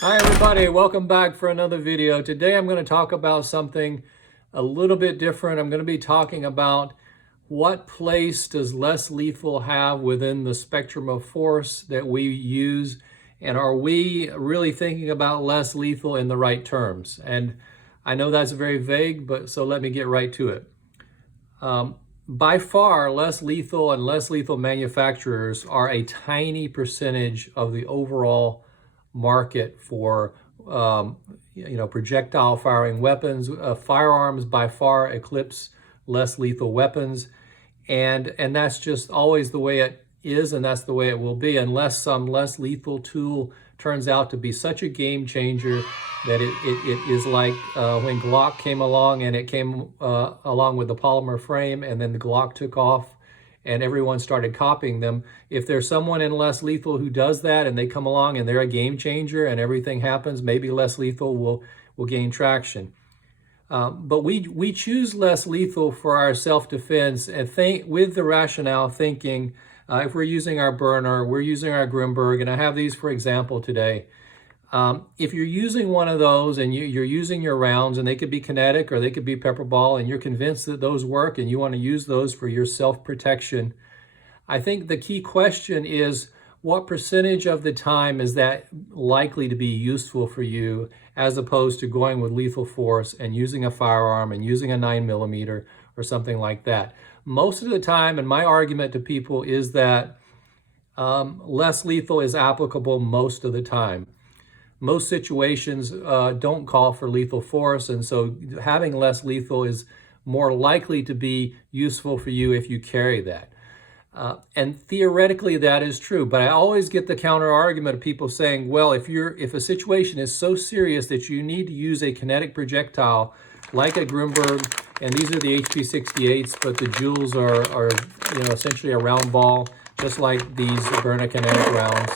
Hi everybody, welcome back for another video. Today I'm going to talk about something a little bit different. I'm going to be talking about what place does less lethal have within the spectrum of force that we use, and are we really thinking about less lethal in the right terms? And I know that's very vague, but so let me get right to it. By far, less lethal and less lethal manufacturers are a tiny percentage of the overall market for projectile firing weapons. Firearms by far eclipse less lethal weapons, and that's just always the way it is, and that's the way it will be, unless some less lethal tool turns out to be such a game changer that it is like when Glock came along, and it came along with the polymer frame, and then the Glock took off and everyone started copying them. If there's someone in less lethal who does that and they come along and they're a game changer and everything happens, maybe less lethal will gain traction. But we choose less lethal for our self-defense and think with the rationale thinking, if we're using our burner, we're using our Grimburg, and I have these for example today. If you're using one of those and you're using your rounds, and they could be kinetic or they could be pepper ball, and you're convinced that those work and you want to use those for your self-protection, I think the key question is, what percentage of the time is that likely to be useful for you, as opposed to going with lethal force and using a firearm and using a 9mm or something like that? Most of the time, and my argument to people is that less lethal is applicable most of the time. Most situations don't call for lethal force, and so having less lethal is more likely to be useful for you if you carry that. And theoretically that is true, but I always get the counter argument of people saying, well, if a situation is so serious that you need to use a kinetic projectile like a Grimburg, and these are the HP68s, but the jewels are essentially a round ball, just like these Berna kinetic rounds.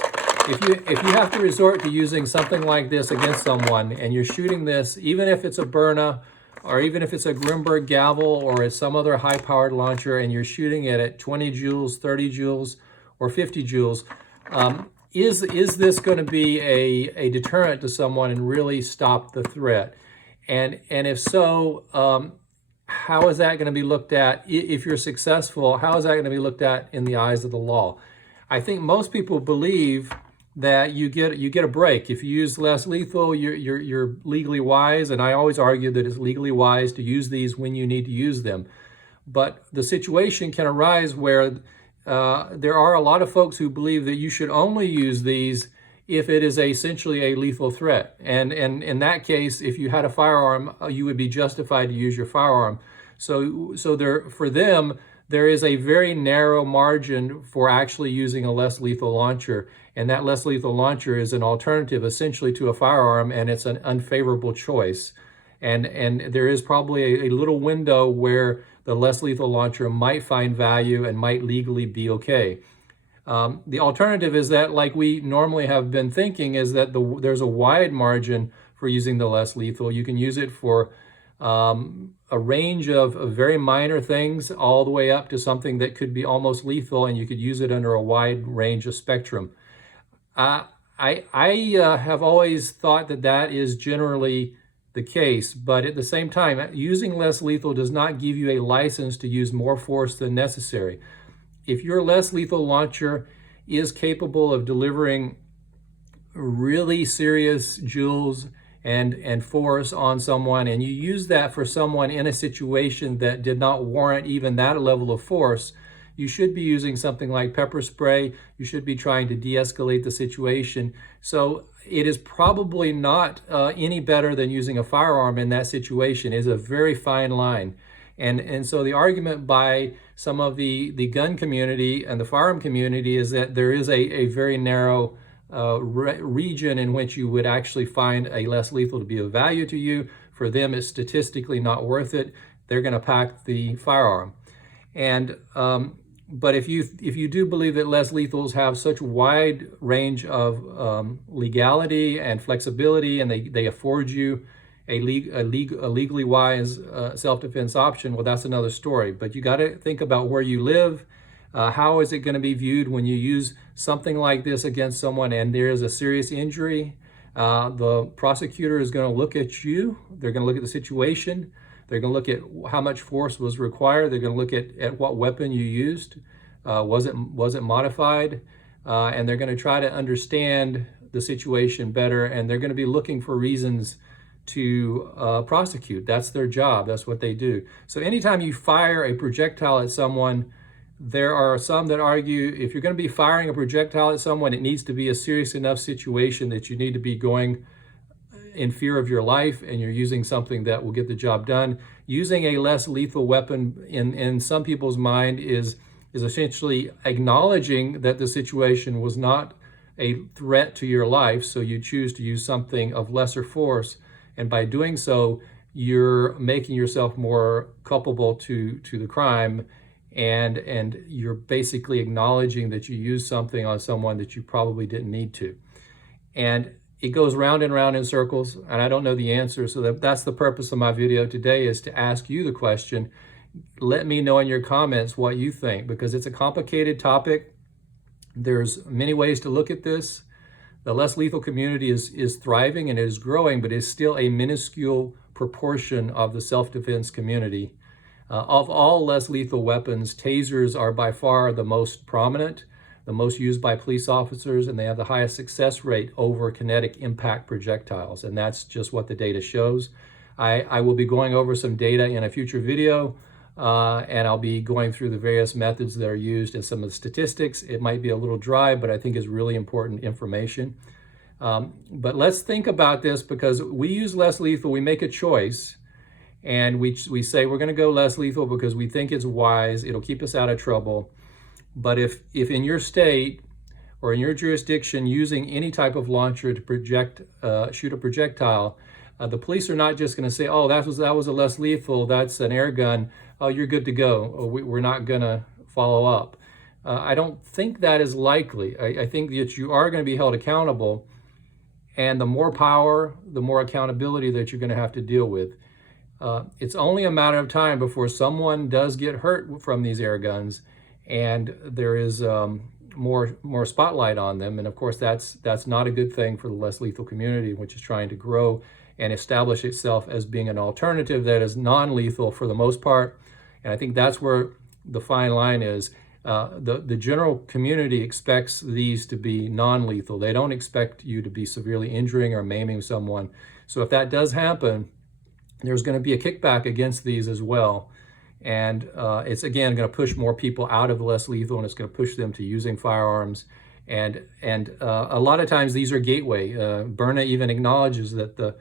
If you have to resort to using something like this against someone, and you're shooting this, even if it's a Berna, or even if it's a Grimburg gavel, or it's some other high-powered launcher, and you're shooting it at 20 joules, 30 joules, or 50 joules, is this going to be a deterrent to someone and really stop the threat? And if so, how is that going to be looked at? If you're successful, how is that going to be looked at in the eyes of the law? I think most people believe that you get a break. If you use less lethal, you're legally wise, and I always argue that it's legally wise to use these when you need to use them. But the situation can arise where there are a lot of folks who believe that you should only use these if it is essentially a lethal threat. And in that case, if you had a firearm, you would be justified to use your firearm. So for them, there is a very narrow margin for actually using a less lethal launcher, and that less lethal launcher is an alternative essentially to a firearm, and it's an unfavorable choice. And there is probably a little window where the less lethal launcher might find value and might legally be okay. The alternative is that, like we normally have been thinking, is that there's a wide margin for using the less lethal. You can use it for a range of very minor things, all the way up to something that could be almost lethal, and you could use it under a wide range of spectrum. I have always thought that is generally the case, but at the same time, using less lethal does not give you a license to use more force than necessary. If your less lethal launcher is capable of delivering really serious joules and force on someone, and you use that for someone in a situation that did not warrant even that level of force, you should be using something like pepper spray. You should be trying to de-escalate the situation. So it is probably not any better than using a firearm in that situation. It is a very fine line. And so the argument by some of the gun community and the firearm community is that there is a very narrow region in which you would actually find a less lethal to be of value to you. For them, it's statistically not worth it. They're going to pack the firearm. And but if you do believe that less lethals have such wide range of legality and flexibility, and they afford you a legally wise self-defense option, well, that's another story. But you got to think about where you live. How is it going to be viewed when you use something like this against someone and there is a serious injury? The prosecutor is going to look at you. They're going to look at the situation. They're going to look at how much force was required. They're going to look at what weapon you used. Was it modified? And they're going to try to understand the situation better, and they're going to be looking for reasons to prosecute. That's their job. That's what they do. So anytime you fire a projectile at someone, there are some that argue if you're going to be firing a projectile at someone, it needs to be a serious enough situation that you need to be going in fear of your life, and you're using something that will get the job done. Using a less lethal weapon in some people's mind is essentially acknowledging that the situation was not a threat to your life, so you choose to use something of lesser force, and by doing so, you're making yourself more culpable to the crime, and you're basically acknowledging that you used something on someone that you probably didn't need to. And it goes round and round in circles, and I don't know the answer, so that's the purpose of my video today, is to ask you the question. Let me know in your comments what you think, because it's a complicated topic. There's many ways to look at this. The less lethal community is thriving and is growing, but is still a minuscule proportion of the self-defense community. Of all less lethal weapons, tasers are by far the most prominent, the most used by police officers, and they have the highest success rate over kinetic impact projectiles, and that's just what the data shows. I will be going over some data in a future video, and I'll be going through the various methods that are used and some of the statistics. It might be a little dry, but I think is really important information. But let's think about this, because we use less lethal, we make a choice, and we say we're going to go less lethal because we think it's wise, it'll keep us out of trouble. But if in your state or in your jurisdiction using any type of launcher to shoot a projectile, the police are not just going to say, oh, that was a less lethal, that's an air gun, oh, you're good to go, we're not going to follow up. I don't think that is likely. I think that you are going to be held accountable, and the more power, the more accountability that you're going to have to deal with. It's only a matter of time before someone does get hurt from these air guns, and there is more spotlight on them. And of course, that's not a good thing for the less lethal community, which is trying to grow and establish itself as being an alternative that is non-lethal for the most part. And I think that's where the fine line is. The general community expects these to be non-lethal. They don't expect you to be severely injuring or maiming someone. So if that does happen, there's going to be a kickback against these as well. And it's, again, going to push more people out of less lethal, and it's going to push them to using firearms. And a lot of times these are gateway. Berna even acknowledges that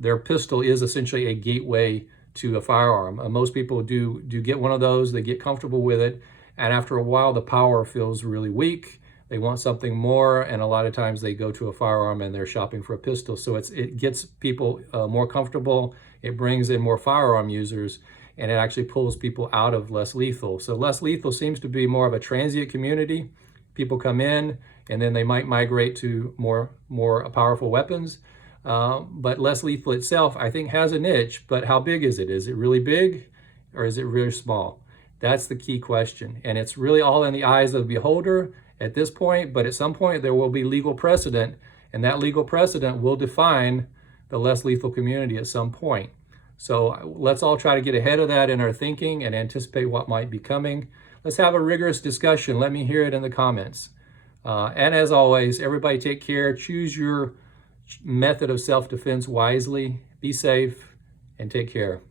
their pistol is essentially a gateway to a firearm. Most people do get one of those, they get comfortable with it, and after a while the power feels really weak. They want something more, and a lot of times they go to a firearm and they're shopping for a pistol. So it gets people more comfortable, it brings in more firearm users, and it actually pulls people out of less lethal. So less lethal seems to be more of a transient community. People come in and then they might migrate to more powerful weapons. But less lethal itself, I think, has a niche, but how big is it? Is it really big or is it really small? That's the key question. And it's really all in the eyes of the beholder at this point, but at some point there will be legal precedent, and that legal precedent will define the less lethal community at some point. So let's all try to get ahead of that in our thinking and anticipate what might be coming. Let's have a rigorous discussion. Let me hear it in the comments. And as always, everybody take care. Choose your method of self-defense wisely. Be safe and take care.